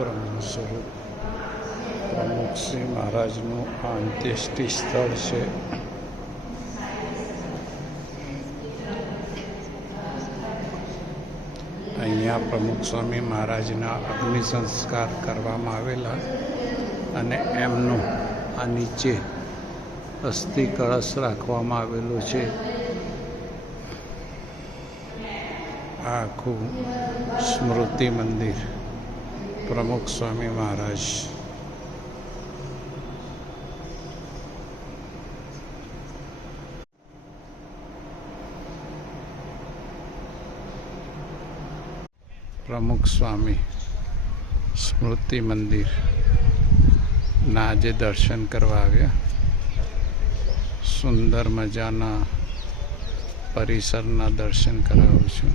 પરમ સ્વરૂપ પ્રમુખશ્રી મહારાજનું આ અંત્યેષ્ટિ સ્થળ છે. અહીંયા પ્રમુખ સ્વામી મહારાજના અગ્નિ સંસ્કાર કરવામાં આવેલા અને એમનું આ નીચે અસ્થિ કળશ રાખવામાં આવેલો છે. આ આખું સ્મૃતિ મંદિર પ્રમુખ સ્વામી મહારાજ. પ્રમુખ સ્વામી સ્મૃતિ મંદિર ના આજે દર્શન કરવા આવ્યા. સુંદર મજાના પરિસરના દર્શન કરાવું છું.